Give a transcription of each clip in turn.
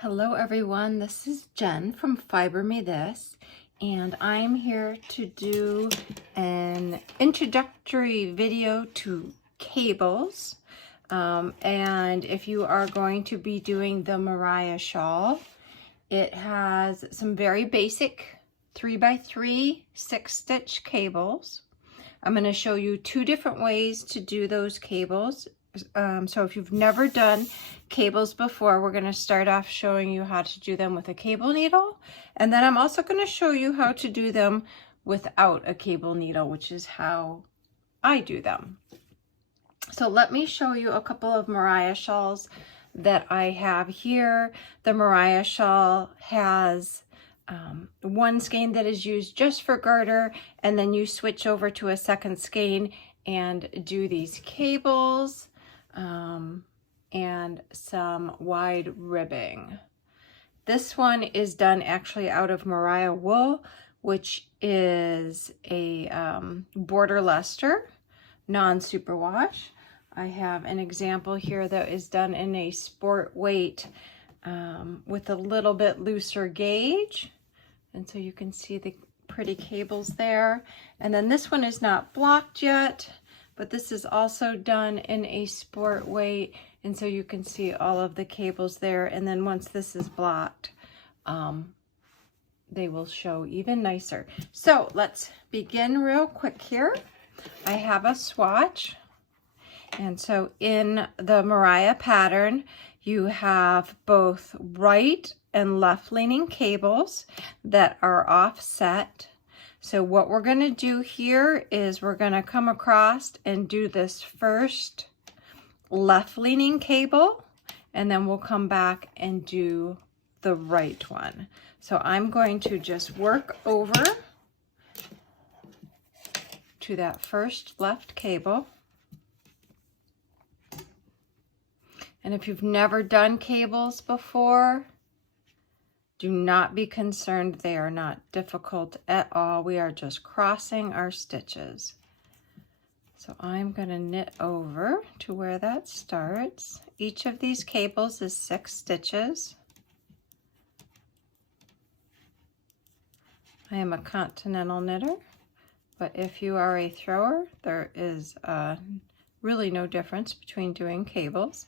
Hello everyone, this is Jen from Fiber Me This, and I'm here to do an introductory video to cables. And if you are going to be doing the Moriah Shawl, it has some very basic 3x3 6-stitch cables. I'm going to show you two different ways to do those cables. So if you've never done cables before, we're going to start off showing you how to do them with a cable needle. And then I'm also going to show you how to do them without a cable needle, which is how I do them. So let me show you a couple of Moriah shawls that I have here. The Moriah shawl has one skein that is used just for garter, and then you switch over to a second skein and do these cables and some wide ribbing. This one is done actually out of Moriah wool, which is a border luster, non-superwash. I have an example here that is done in a sport weight with a little bit looser gauge. And so you can see the pretty cables there. And then this one is not blocked yet, but this is also done in a sport weight. And so you can see all of the cables there. And then once this is blocked, they will show even nicer. So let's begin real quick here. I have a swatch. And so in the Moriah pattern, you have both right and left leaning cables that are offset. So what we're going to do here is we're going to come across and do this first left leaning cable, and then we'll come back and do the right one. So I'm going to just work over to that first left cable. And if you've never done cables before, do not be concerned. They are not difficult at all. We are just crossing our stitches. So I'm going to knit over to where that starts. Each of these cables is 6 stitches. I am a continental knitter, but if you are a thrower, there is really no difference between doing cables.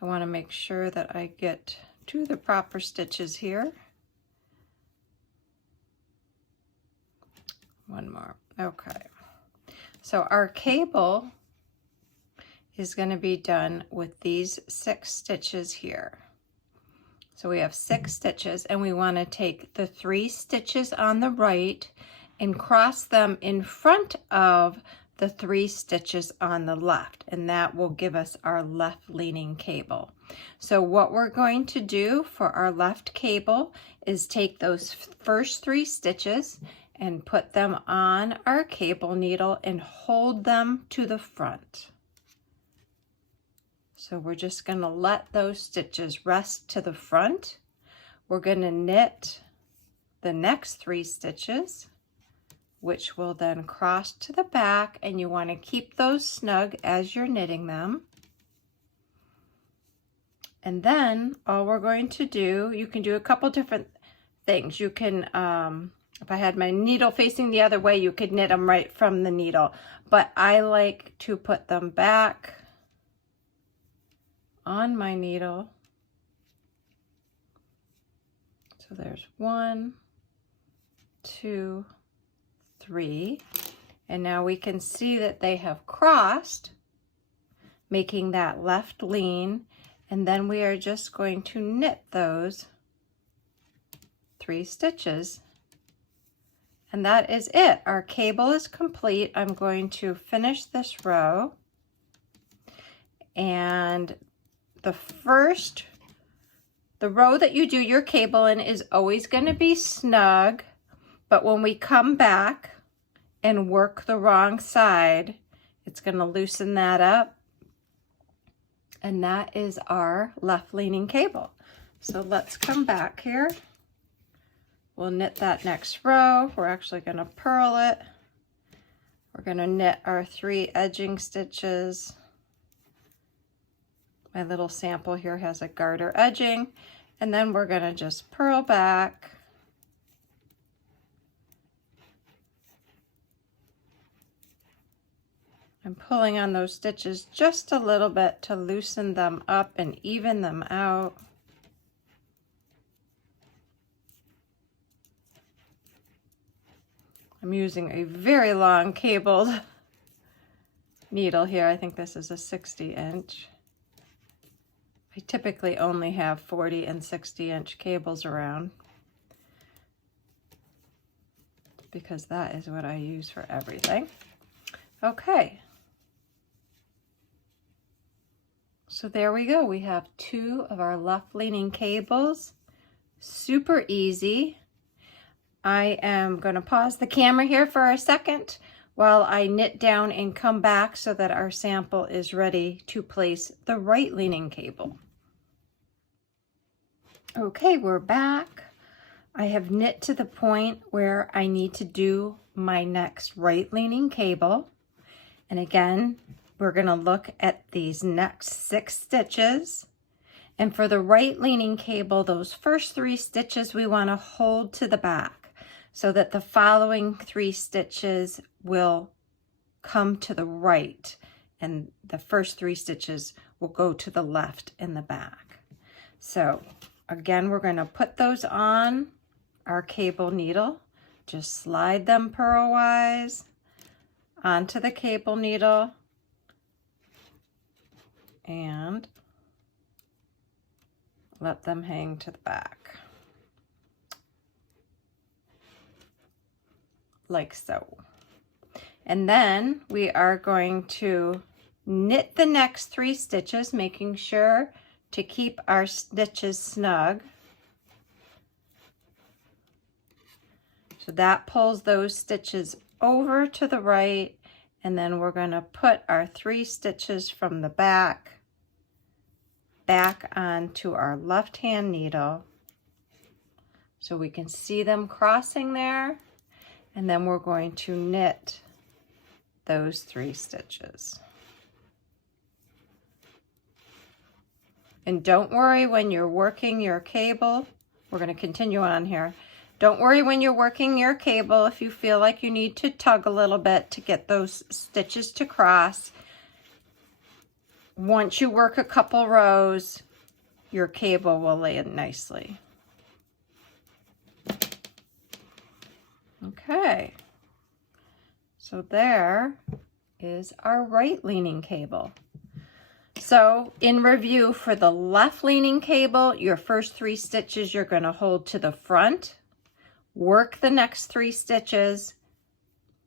I want to make sure that I get to the proper stitches here. One more. Okay. So our cable is going to be done with these 6 stitches here. So we have 6 stitches, and we want to take the 3 stitches on the right and cross them in front of the 3 stitches on the left, and that will give us our left leaning cable. So what we're going to do for our left cable is take those first 3 stitches and put them on our cable needle and hold them to the front. So we're just going to let those stitches rest to the front. We're going to knit the next 3 stitches, which will then cross to the back, and you want to keep those snug as you're knitting them. And then all we're going to do, you can do a couple different things. You can, if I had my needle facing the other way, you could knit them right from the needle, but I like to put them back on my needle. So there's 1, 2, 3, and now we can see that they have crossed, making that left lean, and then we are just going to knit those 3 stitches, and that is it. Our cable is complete. I'm going to finish this row, and the row that you do your cable in is always going to be snug. But when we come back and work the wrong side, it's going to loosen that up. And that is our left leaning cable. So let's come back here. We'll knit that next row. We're actually going to purl it. We're going to knit our 3 edging stitches. My little sample here has a garter edging. And then we're going to just purl back. I'm pulling on those stitches just a little bit to loosen them up and even them out. I'm using a very long cabled needle here. I think this is a 60-inch. I typically only have 40 and 60-inch cables around because that is what I use for everything. Okay. So there we go. We have 2 of our left-leaning cables. Super easy. I am going to pause the camera here for a second while I knit down and come back so that our sample is ready to place the right-leaning cable. Okay, we're back. I have knit to the point where I need to do my next right-leaning cable. And again, we're going to look at these next 6 stitches. And for the right-leaning cable, those first 3 stitches we want to hold to the back so that the following 3 stitches will come to the right and the first 3 stitches will go to the left in the back. So again, we're going to put those on our cable needle. Just slide them purlwise onto the cable needle and let them hang to the back. Like so. And then we are going to knit the next 3 stitches, making sure to keep our stitches snug. So that pulls those stitches over to the right, and then we're going to put our 3 stitches from the back onto our left hand needle so we can see them crossing there. And then we're going to knit those 3 stitches. And don't worry when you're working your cable. We're going to continue on here. Don't worry when you're working your cable if you feel like you need to tug a little bit to get those stitches to cross. Once you work a couple rows, your cable will land nicely. Okay, so there is our right-leaning cable. So in review, for the left-leaning cable, your first 3 stitches you're going to hold to the front, work the next 3 stitches,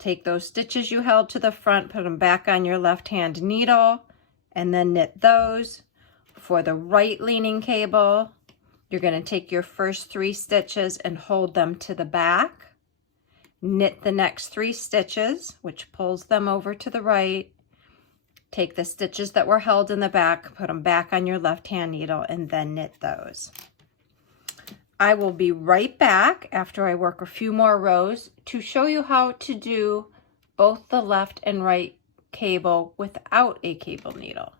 take those stitches you held to the front, put them back on your left-hand needle, and then knit those. For the right-leaning cable, you're going to take your first 3 stitches and hold them to the back. Knit the next 3 stitches, which pulls them over to the right. Take the stitches that were held in the back, put them back on your left hand needle, and then knit those. I will be right back after I work a few more rows to show you how to do both the left and right cable without a cable needle.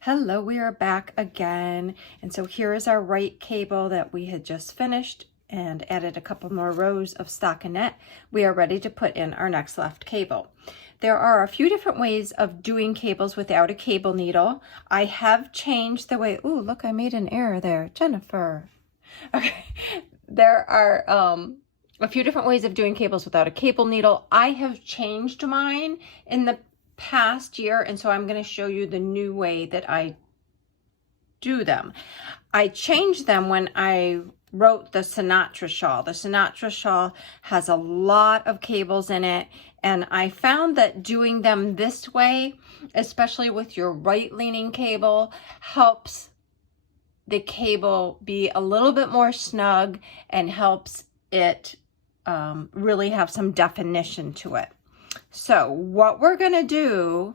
Hello, we are back again. And so here is our right cable that we had just finished and added a couple more rows of stockinette. We are ready to put in our next left cable. There are a few different ways of doing cables without a cable needle. I have changed the way, ooh, look, I made an error there, Jennifer. Okay, there are a few different ways of doing cables without a cable needle. I have changed mine in the past year, and so I'm gonna show you the new way that I do them. I changed them when I wrote the Sinatra shawl. The Sinatra shawl has a lot of cables in it, and I found that doing them this way, especially with your right-leaning cable, helps the cable be a little bit more snug and helps it really have some definition to it. So what we're going to do,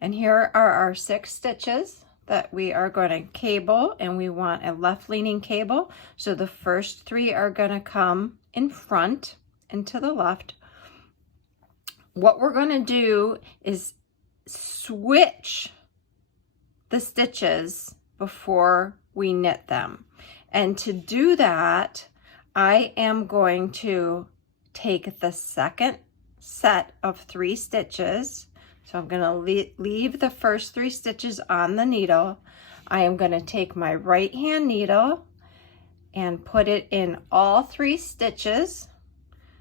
and here are our 6 stitches that we are going to cable, and we want a left-leaning cable. So the first 3 are going to come in front and to the left. What we're going to do is switch the stitches before we knit them. And to do that, I am going to take the second set of 3 stitches. So I'm going to leave the first 3 stitches on the needle. I am going to take my right hand needle and put it in all 3 stitches.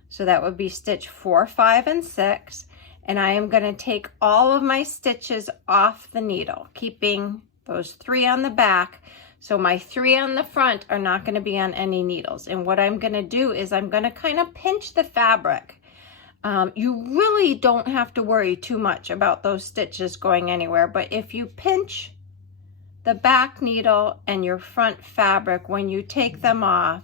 So that would be stitch 4, 5, and 6. And I am going to take all of my stitches off the needle, keeping those 3 on the back. So my 3 on the front are not going to be on any needles. And what I'm going to do is I'm going to kind of pinch the fabric. You really don't have to worry too much about those stitches going anywhere, but if you pinch the back needle and your front fabric when you take them off,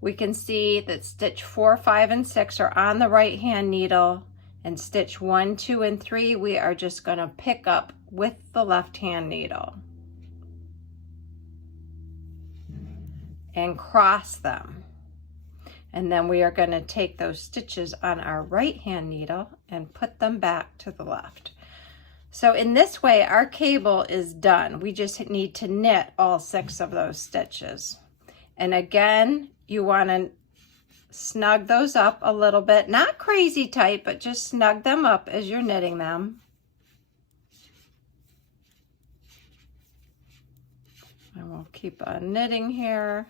we can see that stitch 4, 5, and 6 are on the right hand needle, and stitch 1, 2, and 3 we are just going to pick up with the left hand needle and cross them. And then we are going to take those stitches on our right hand needle and put them back to the left. So in this way, our cable is done. We just need to knit all 6 of those stitches. And again, you want to snug those up a little bit, not crazy tight, but just snug them up as you're knitting them. And we'll keep on knitting here.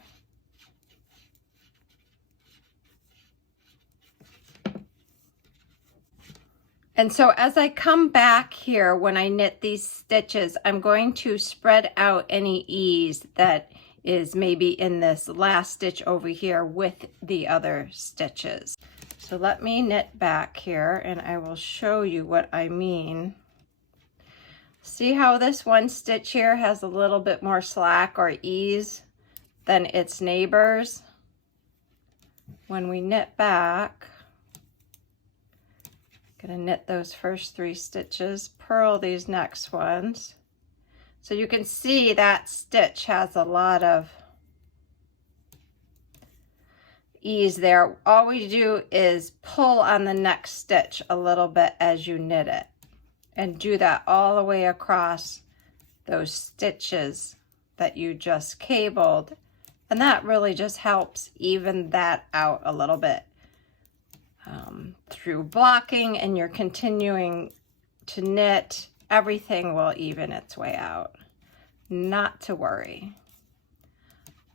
And so as I come back here, when I knit these stitches, I'm going to spread out any ease that is maybe in this last stitch over here with the other stitches. So let me knit back here and I will show you what I mean. See how this one stitch here has a little bit more slack or ease than its neighbors? When we knit back, I'm going to knit those first 3 stitches, purl these next ones. So you can see that stitch has a lot of ease there. All we do is pull on the next stitch a little bit as you knit it, and do that all the way across those stitches that you just cabled. And that really just helps even that out a little bit. Through blocking and you're continuing to knit, everything will even its way out. Not to worry.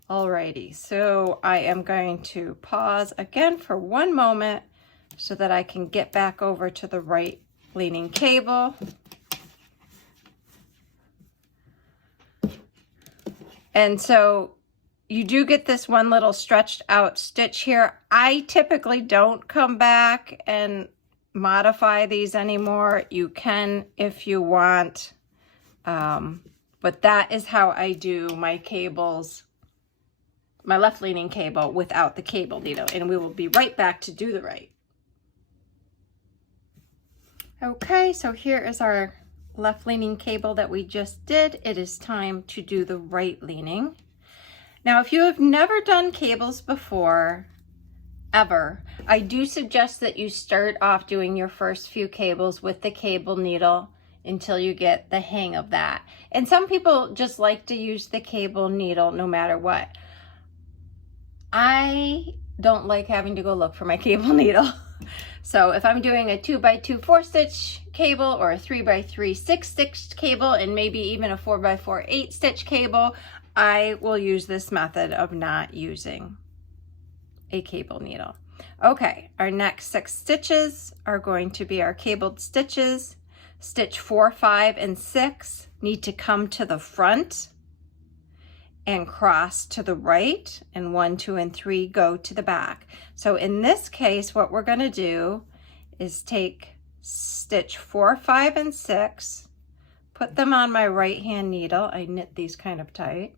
Alrighty, so I am going to pause again for one moment so that I can get back over to the right leaning cable. And so you do get this one little stretched out stitch here. I typically don't come back and modify these anymore. You can if you want, but that is how I do my cables, my left leaning cable without the cable needle, and we will be right back to do the right. Okay, so here is our left leaning cable that we just did. It is time to do the right leaning. Now, if you have never done cables before, ever, I do suggest that you start off doing your first few cables with the cable needle until you get the hang of that. And some people just like to use the cable needle no matter what. I don't like having to go look for my cable needle. So if I'm doing a 2x2 4-stitch cable, or a 3x3 6-stitch cable, and maybe even a 4x4 8-stitch cable, I will use this method of not using a cable needle. Okay, our next 6 stitches are going to be our cabled stitches. Stitch 4, 5, and 6 need to come to the front and cross to the right, and 1, 2, and 3 go to the back. So in this case, what we're going to do is take stitch 4, 5, and 6, put them on my right hand needle. I knit these kind of tight.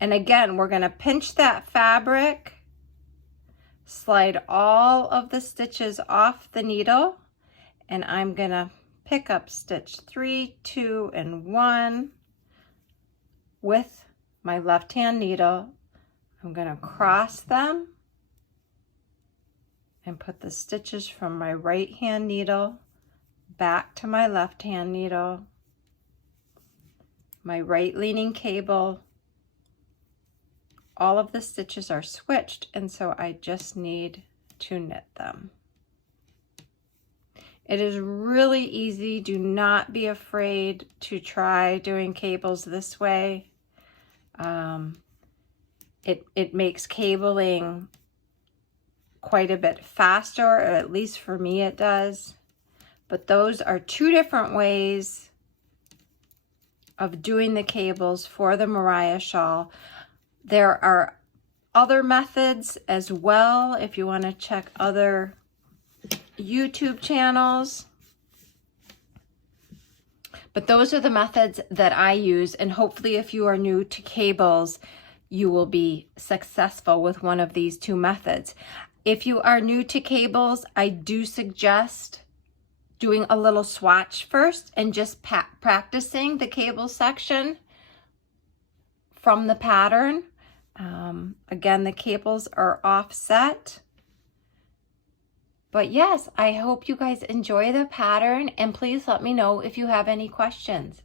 And again, we're going to pinch that fabric, slide all of the stitches off the needle, and I'm going to pick up stitch 3, 2, and 1 with my left hand needle. I'm going to cross them and put the stitches from my right hand needle back to my left hand needle my right leaning cable. All of the stitches are switched, and so I just need to knit them. It is really easy. Do not be afraid to try doing cables this way. It makes cabling quite a bit faster, or at least for me it does. But those are two different ways of doing the cables for the Moriah Shawl. There are other methods as well if you want to check other YouTube channels. But those are the methods that I use, and hopefully if you are new to cables, you will be successful with one of these two methods. If you are new to cables, I do suggest doing a little swatch first and just practicing the cable section from the pattern. Again, the cables are offset. But yes, I hope you guys enjoy the pattern, and please let me know if you have any questions.